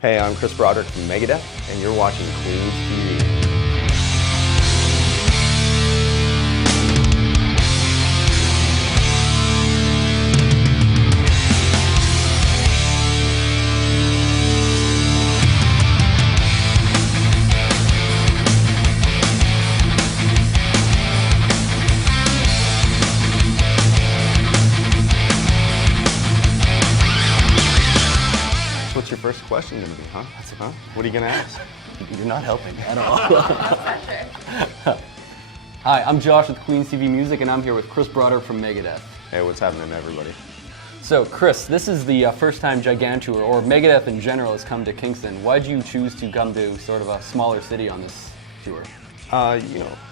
Hey, I'm Chris Broderick from Megadeth, and you're watching QTV. What's your first question going to be, huh? What are you going to ask? You're not helping at all. Hi, I'm Josh with QTV Music, and I'm here with Chris Broderick from Megadeth. Hey, what's happening, everybody? So, Chris, this is the first time Gigantour, or Megadeth in general, has come to Kingston. Why'd you choose to come to sort of a smaller city on this tour?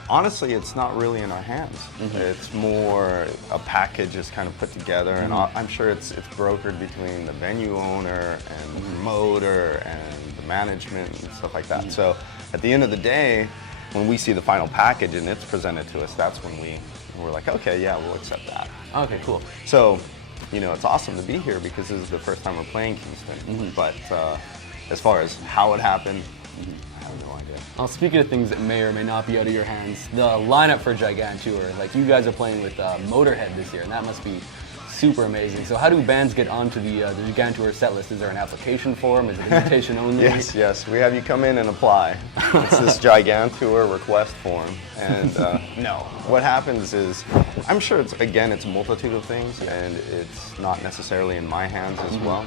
Honestly, it's not really in our hands. It's more a package is kind of put together, and I'm sure it's brokered between the venue owner and the promoter and the management and stuff like that. So at the end of the day, when we see the final package and it's presented to us, that's when we're like, okay, yeah, we'll accept that. Okay, cool. So, it's awesome to be here because this is the first time we're playing Kingston. But as far as how it happened, I have no idea. Well, speaking of things that may or may not be out of your hands, the lineup for Gigantour, like you guys are playing with Motorhead this year, and that must be super amazing. So how do bands get onto the Gigantour set list? Is there an application form? Is it invitation only? Yes. We have you come in and apply. It's this Gigantour request form. And no, what happens is, I'm sure it's a multitude of things, and it's not necessarily in my hands as well.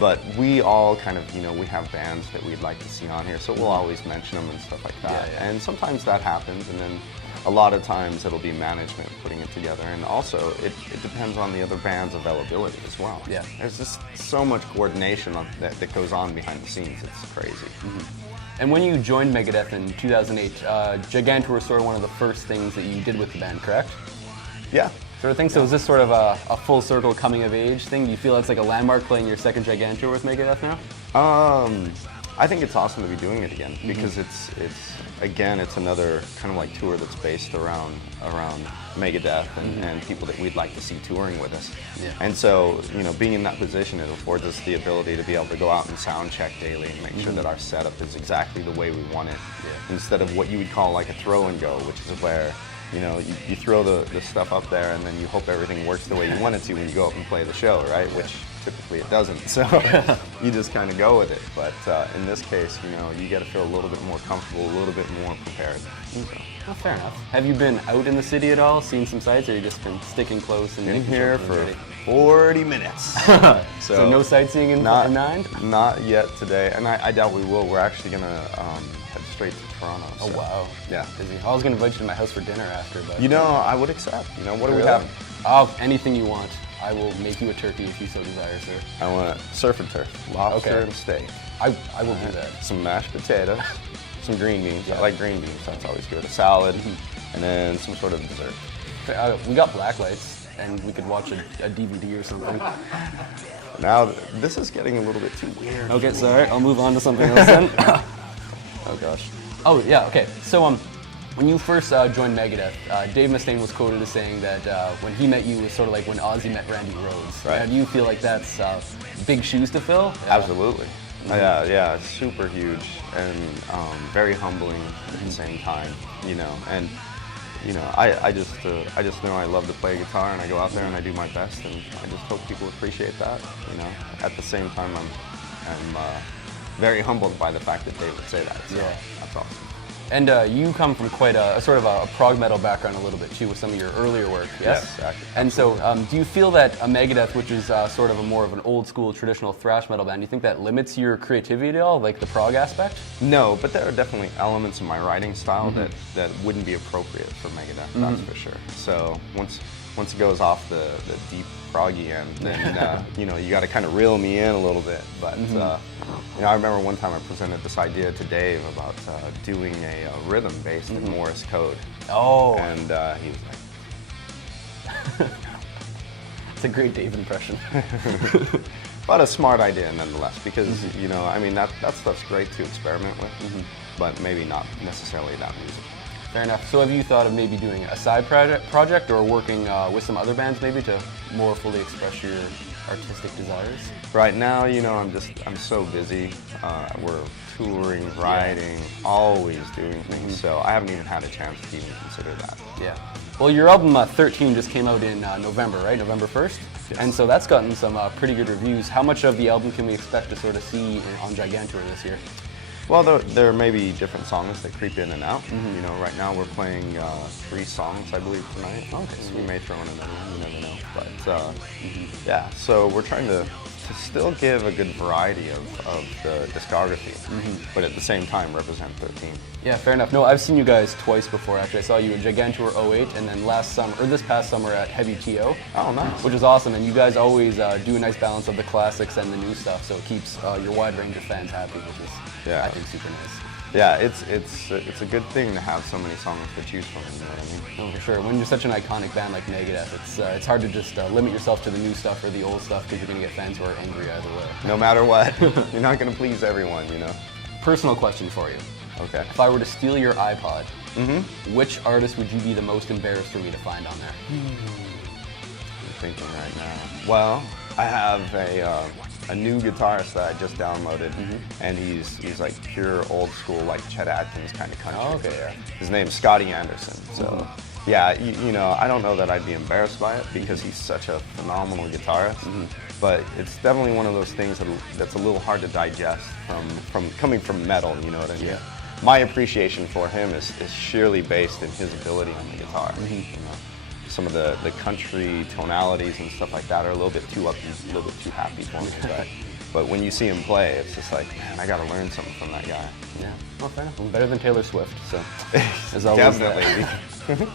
But we all kind of, we have bands that we'd like to see on here, so we'll always mention them and stuff like that. And sometimes that happens, and then a lot of times it'll be management putting it together. And also, it depends on the other band's availability as well. Yeah. There's just so much coordination that goes on behind the scenes. It's crazy. And when you joined Megadeth in 2008, Gigantour was sort of one of the first things that you did with the band, correct? Yeah. Sort of thing. So is this sort of a full circle coming of age thing? Do you feel it's like a landmark playing your second Gigantour with Megadeth now? I think it's awesome to be doing it again because it's another kind of like tour that's based around Megadeth and people that we'd like to see touring with us. Yeah. And so, being in that position, it affords us the ability to be able to go out and sound check daily and make sure that our setup is exactly the way we want it, instead of what you would call like a throw and go, which is where you throw the stuff up there and then you hope everything works the way you want it to when you go up and play the show, right? Which typically it doesn't, so you just kind of go with it. But in this case, you got to feel a little bit more comfortable, a little bit more prepared. So. Well, fair enough. Have you been out in the city at all, seen some sights, or have you just been sticking close and in here for 40 minutes? So no sightseeing in mind? Not yet today, and I doubt we will. We're actually going to head straight to Toronto. So. Oh, wow. Yeah. Busy. I was going to invite you to my house for dinner after, but... I would accept. What do we have? Oh, anything you want. I will make you a turkey if you so desire, sir. I want surf and turf, lobster and steak. I will do that. Some mashed potatoes, some green beans. I like green beans, that's always good. A salad, and then some sort of dessert. We got black lights, and we could watch a DVD or something. Now, this is getting a little bit too weird. Okay, sorry. I'll move on to something else then. Oh, gosh. Oh, yeah, okay. So, when you first joined Megadeth, Dave Mustaine was quoted as saying that when he met you was sort of like when Ozzy met Randy Rhoads. Right. Do you feel like that's big shoes to fill? Absolutely. Yeah, super huge and very humbling at the same time. And I just know I love to play guitar, and I go out there and I do my best, and I just hope people appreciate that. At the same time, I'm very humbled by the fact that Dave would say that. So that's awesome. And you come from quite a sort of a prog metal background a little bit too with some of your earlier work, yes? Yes, actually. And so do you feel that a Megadeth, which is sort of more of an old school traditional thrash metal band, do you think that limits your creativity at all, like the prog aspect? No, but there are definitely elements in my writing style that wouldn't be appropriate for Megadeth, that's for sure. So once it goes off the deep proggy end, then you got to kind of reel me in a little bit. But I remember one time I presented this idea to Dave about doing a rhythm based in Morse code. Oh. And he was like, It's a great Dave impression. But a smart idea nonetheless, because that stuff's great to experiment with, but maybe not necessarily that music. Fair enough. So have you thought of maybe doing a side project or working with some other bands maybe to more fully express your artistic desires? Right now, you know, I'm so busy. We're touring, writing, always doing things. So I haven't even had a chance to even consider that. Yeah. Well, your album 13 just came out in November, right? November 1st? Yes. And so that's gotten some pretty good reviews. How much of the album can we expect to sort of see on Gigantour this year? Well, there may be different songs that creep in and out. You know, right now we're playing 3 songs, I believe, tonight. Okay, So we may throw in another one, you never know. But yeah, so we're trying to still give a good variety of the discography, but at the same time represent 13. Yeah, fair enough. No, I've seen you guys twice before, actually. I saw you at Gigantour 08 and then this past summer at Heavy TO. Oh, nice. Which is awesome, and you guys always do a nice balance of the classics and the new stuff, so it keeps your wide range of fans happy, which is, I think, super nice. Yeah, it's a good thing to have so many songs to choose from, you know what I mean? Oh, for sure. When you're such an iconic band like Megadeth, it's hard to just limit yourself to the new stuff or the old stuff because you're going to get fans who are angry either way. No matter what, you're not going to please everyone, you know? Personal question for you. Okay. If I were to steal your iPod, which artist would you be the most embarrassed for me to find on there? I'm thinking right now. Well, I have a new guitarist that I just downloaded, and he's like pure old school, like Chet Atkins kind of country. Oh, okay, yeah. His name's Scotty Anderson. So, yeah, you know, I don't know that I'd be embarrassed by it because he's such a phenomenal guitarist. But it's definitely one of those things that's a little hard to digest from coming from metal. You know what I mean? Yeah. My appreciation for him is surely based in his ability on the guitar. You know? Some of the country tonalities and stuff like that are a little bit too upbeat, a little bit too happy for me. But when you see him play, it's just like, man, I got to learn something from that guy. Yeah, well, fair enough. I'm better than Taylor Swift, so as always. Definitely.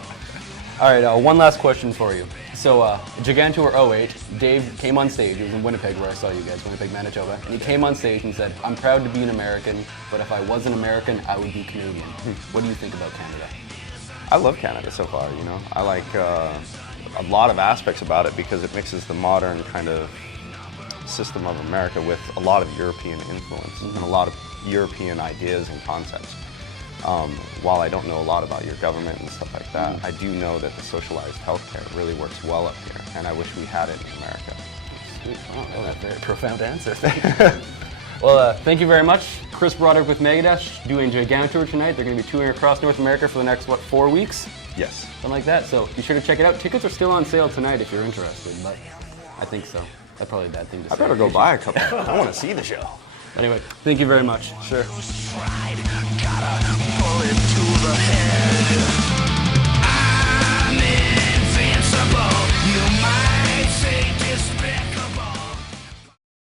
All right, one last question for you. So, Gigantour 08, Dave came on stage. It was in Winnipeg where I saw you guys, Winnipeg, Manitoba. And he came on stage and said, "I'm proud to be an American, but if I wasn't American, I would be Canadian." What do you think about Canada? I love Canada so far, you know. I like a lot of aspects about it because it mixes the modern kind of system of America with a lot of European influence and a lot of European ideas and concepts. While I don't know a lot about your government and stuff like that, I do know that the socialized healthcare really works well up here, and I wish we had it in America. Sweet. Oh, that's a very profound answer. Well, thank you very much. Chris Broderick with Megadeth doing Gigantour tonight. They're going to be touring across North America for the next, 4 weeks? Yes. Something like that. So be sure to check it out. Tickets are still on sale tonight if you're interested, but I think so. That's probably a bad thing to say. I better go buy a couple. I want to see the show. Anyway, thank you very much. Sure. Gotta pull it to the head.